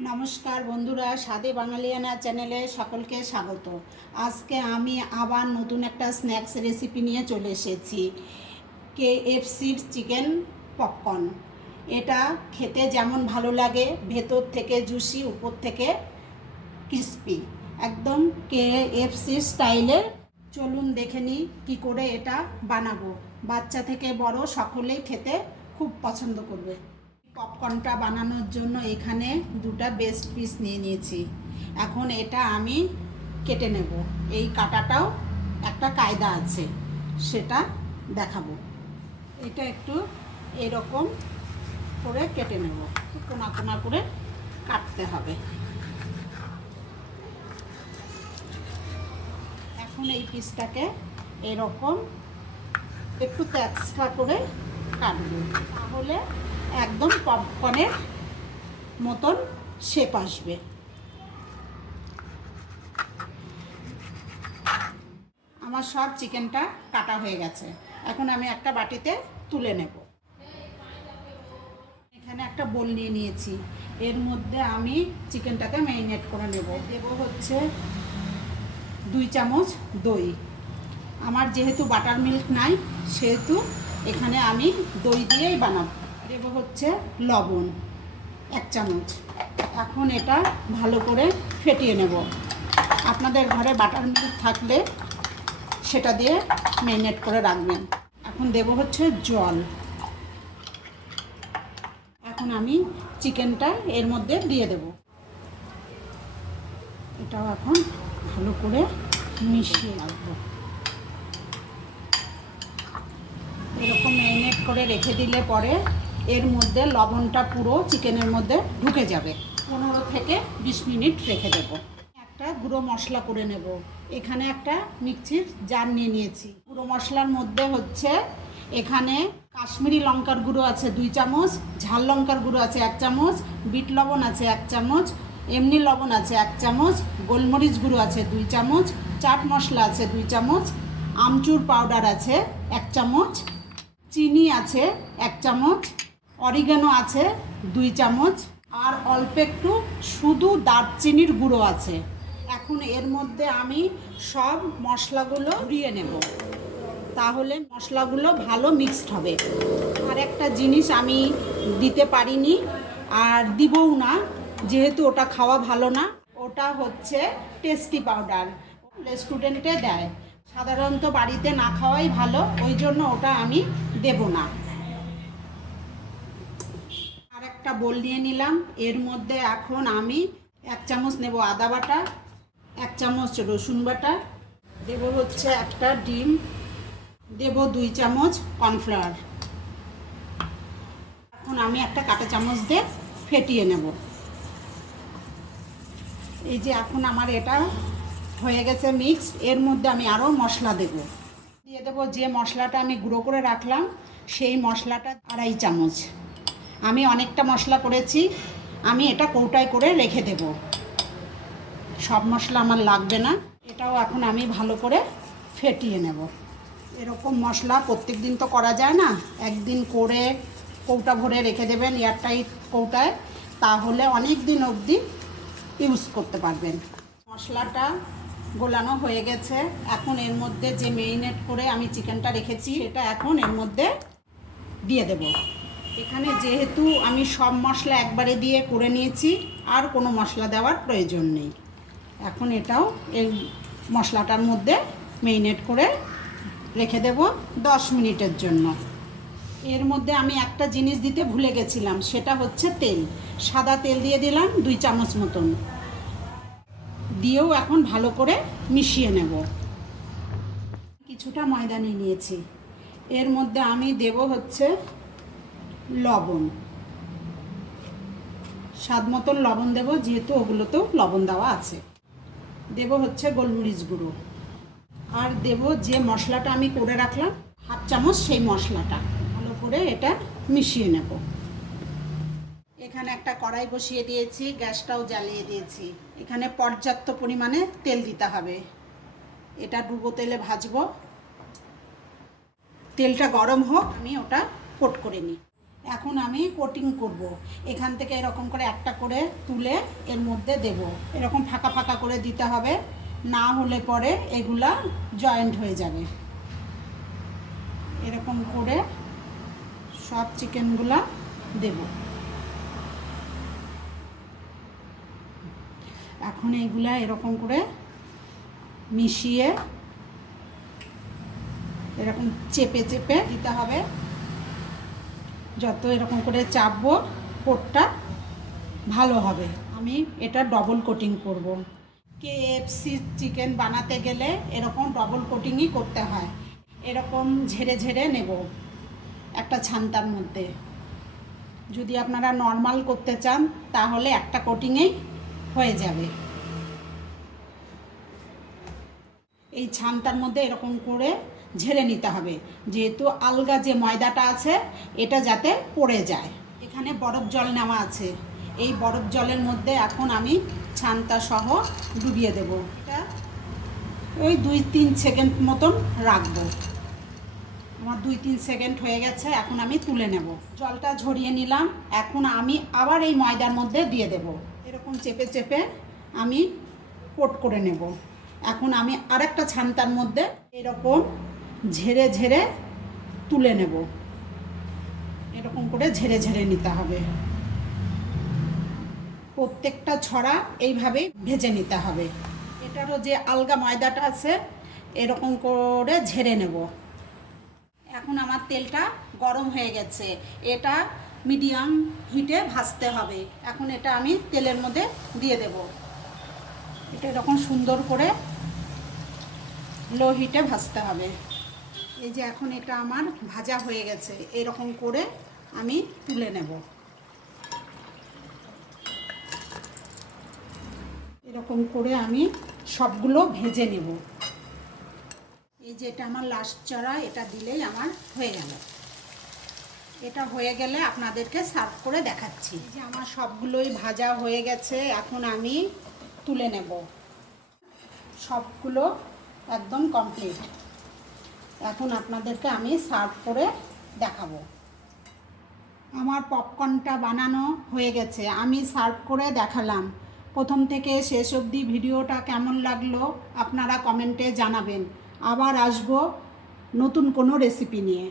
নমস্কার বন্ধুরা, স্বাদে বাঙালিয়ানা চ্যানেলে সকলকে স্বাগত। আজকে আমি আবার নতুন একটা স্ন্যাক্স রেসিপি নিয়ে চলে এসেছি, কেএফসির চিকেন পপকর্ন। এটা খেতে যেমন ভালো লাগে, ভেতর থেকে জুসি, উপর থেকে ক্রিস্পি, একদম কেএফসি স্টাইলের। চলুন দেখে নিই কী করে এটা বানাবো। বাচ্চা থেকে বড় সকলেই খেতে খুব পছন্দ করবে। পপকর্নটা বানানোর জন্য এখানে দুটো বেস্ট পিস নিয়ে নিয়েছি। এখন এটা আমি কেটে নেব। এই কাটাটাও একটা কায়দা আছে, সেটা দেখাবো। এটা একটু এরকম করে কেটে নেব, কোনা কোনা করে কাটতে হবে। এখন এই পিসটাকে এরকম একটু তেক্সটা করে কাটবো, তাহলে একদম পপকর্নের মতন শেপ আসবে। আমার সব চিকেনটা কাটা হয়ে গেছে। এখন আমি একটা বাটিতে তুলে নেব। এখানে একটা বোল নিয়ে নিয়েছি, এর মধ্যে আমি চিকেনটাকে ম্যারিনেট করে নেব। দেব হচ্ছে 2 চামচ দই। আমার যেহেতু বাটার মিল্ক নাই, সেহেতু এখানে আমি দই দিয়েই বানাবো। দেব হচ্ছে লবণ 1 চামচ। এখন এটা ভালো করে ফেটিয়ে নেব। আপনাদের ঘরে বাটার মিল্ক থাকলে সেটা দিয়ে ম্যারিনেট করে রাখবেন। এখন দেব হচ্ছে জল। এখন আমি চিকেনটা এর মধ্যে দিয়ে দেব। এটাও এখন ভালো করে মিশিয়ে রাখবো। এরকম ম্যারিনেট করে রেখে দিলে পরে এর মধ্যে লবণটা পুরো চিকেনের মধ্যে ঢুকে যাবে। 15 থেকে 20 মিনিট রেখে দেব। একটা গুঁড়ো মশলা করে নেব। এখানে একটা মিক্সির জার নিয়ে নিয়েছি। গুঁড়ো মশলার মধ্যে হচ্ছে এখানে কাশ্মীরি লঙ্কার গুঁড়ো আছে 2 চামচ, ঝাল লঙ্কার গুঁড়ো আছে 1 চামচ, বিট লবণ আছে 1 চামচ, এমনি লবণ আছে 1 চামচ, গোলমরিচ গুঁড়ো আছে 2 চামচ, চাট মশলা আছে 2 চামচ, আমচুর পাউডার আছে 1 চামচ, চিনি আছে 1 চামচ, অরিগানো আছে 2 চামচ, আর অল্প একটু শুধু দারচিনির গুঁড়ো আছে। এখন এর মধ্যে আমি সব মশলাগুলো ঘুরিয়ে নেব, তাহলে মশলাগুলো ভালো মিক্সড হবে। আর একটা জিনিস আমি দিতে পারিনি আর দিবও না, যেহেতু ওটা খাওয়া ভালো না, ওটা হচ্ছে টেস্টি পাউডার। রেস্টুরেন্টে দেয়, সাধারণত বাড়িতে না খাওয়াই ভালো, ওই জন্য ওটা আমি দেব না। আর একটা বোল নিয়ে নিলাম। এর মধ্যে এখন আমি 1 চামচ নেব আদা বাটা, 1 চামচ রসুন বাটা, দেব হচ্ছে একটা ডিম, দেব 2 চামচ কর্নফ্লাওয়ার। এখন আমি একটা কাঁটা চামচ দিয়ে ফেটিয়ে নেব। এই যে এখন আমার এটা হয়ে গেছে মিক্স। এর মধ্যে আমি আরও মশলা দেব। দিয়ে দেবো যে মশলাটা আমি গুঁড়ো করে রাখলাম, সেই মশলাটা 2.5 চামচ। আমি অনেকটা মশলা করেছি, আমি এটা কৌটায় করে রেখে দেব। সব মশলা আমার লাগবে না। এটাও এখন আমি ভালো করে ফেটিয়ে নেব। এরকম মশলা প্রত্যেক দিন তো করা যায় না, একদিন করে কৌটা ভরে রেখে দেবেন এয়ারটাইট কৌটায়, তাহলে অনেক দিন অবধি ইউজ করতে পারবেন। মশলাটা গোলানো হয়ে গেছে। এখন এর মধ্যে যে ম্যারিনেট করে আমি চিকেনটা রেখেছি, সেটা এখন এর মধ্যে দিয়ে দেব। এখানে যেহেতু আমি সব মশলা একবারে দিয়ে করে নিয়েছি, আর কোনো মশলা দেওয়ার প্রয়োজন নেই। এখন এটাও এই মশলাটার মধ্যে ম্যারিনেট করে রেখে দেব 10 মিনিটের জন্য। এর মধ্যে আমি একটা জিনিস দিতে ভুলে গেছিলাম, সেটা হচ্ছে তেল। সাদা তেল দিয়ে দিলাম 2 চামচ মতন, দিয়েও এখন ভালো করে মিশিয়ে নেব। কিছুটা ময়দা নিয়ে নিয়েছি। এর মধ্যে আমি দেব হচ্ছে লবণ, স্বাদ মতন লবণ দেব, যেহেতু ওগুলোতেও লবণ দেওয়া আছে। দেব হচ্ছে গোলমরিচ গুঁড়ো, আর দেব যে মশলাটা আমি করে রাখলাম 1/2 চামচ, সেই মশলাটা ভালো করে এটা মিশিয়ে নেব। এখানে একটা কড়াই বসিয়ে দিয়েছি, গ্যাসটাও জ্বালিয়ে দিয়েছি। এখানে পর্যাপ্ত পরিমাণে তেল দিতে হবে। এটা ডুবো তেলে ভাজবো। তেলটা গরম হোক, আমি ওটা কোট করে নিই। এখন আমি কোটিং করব। এখান থেকে এরকম করে একটা করে তুলে এর মধ্যে দেব। এরকম ফাঁকা ফাঁকা করে দিতে হবে, না হলে পরে এগুলা জয়েন্ট হয়ে যাবে। এরকম করে সব চিকেনগুলা দেব। এখন এইগুলা এরকম করে মিশিয়ে এরকম চেপে চেপে দিতে হবে। যত এরকম করে চাপবো কোটটা ভালো হবে। আমি এটা ডবল কোটিং করব। KFC চিকেন বানাতে গেলে এরকম ডবল কোটিংই করতে হয়। এরকম ঝেড়ে ঝেড়ে নেব একটা ছান্তার মধ্যে। যদি আপনারা নর্মাল করতে চান তাহলে একটা কোটিংয়েই হয়ে যাবে। এই ছান্তার মধ্যে এরকম করে ঝেড়ে নিতে হবে, যেহেতু আলগা যে ময়দাটা আছে এটা যাতে পড়ে যায়। এখানে বরফ জল নেওয়া আছে, এই বরফ জলের মধ্যে এখন আমি ছান্তা সহ ডুবিয়ে দেব। এটা ওই 2-3 সেকেন্ড মতন রাখবো। আমার 2-3 সেকেন্ড হয়ে গেছে, এখন আমি তুলে নেব। জলটা ঝরিয়ে নিলাম, এখন আমি আবার এই ময়দার মধ্যে দিয়ে দেব। এরকম চেপে চেপে আমি কোট করে নেব। এখন আমি আরেকটা ছান্তার মধ্যে এরকম ঝেড়ে ঝেড়ে তুলে নেব। এরকম করে ঝেড়ে ঝেড়ে নিতে হবে। প্রত্যেকটা ছড়া এইভাবেই ভেজে নিতে হবে। এটারও যে আলগা ময়দাটা আছে এরকম করে ঝেড়ে নেব। এখন আমার তেলটা গরম হয়ে গেছে, এটা মিডিয়াম হিটে ভাজতে হবে। এখন এটা আমি তেলের মধ্যে দিয়ে দেব। এটা এরকম সুন্দর করে লো হিটে ভাজতে হবে। এই যে এখন এটা আমার ভাজা হয়ে গেছে, এরকম করে আমি তুলে নেব। এরকম করে আমি সবগুলো ভেজে নেব। এই যে এটা আমার লাস্ট চড়া, এটা দিলেই আমার হয়ে গেল। এটা হয়ে গেলে আপনাদেরকে সার্ভ করে দেখাচ্ছি। যে আমার সবগুলোই ভাজা হয়ে গেছে, এখন আমি তুলে নেব। সবগুলো একদম কমপ্লিট। এখন আপনাদেরকে আমি সার্ভ করে দেখাবো। আমার পপকর্নটা বানানো হয়ে গেছে, আমি সার্ভ করে দেখালাম। প্রথম থেকে শেষ অবধি ভিডিওটা কেমন লাগলো আপনারা কমেন্টে জানাবেন। আবার আসবো নতুন কোনো রেসিপি নিয়ে।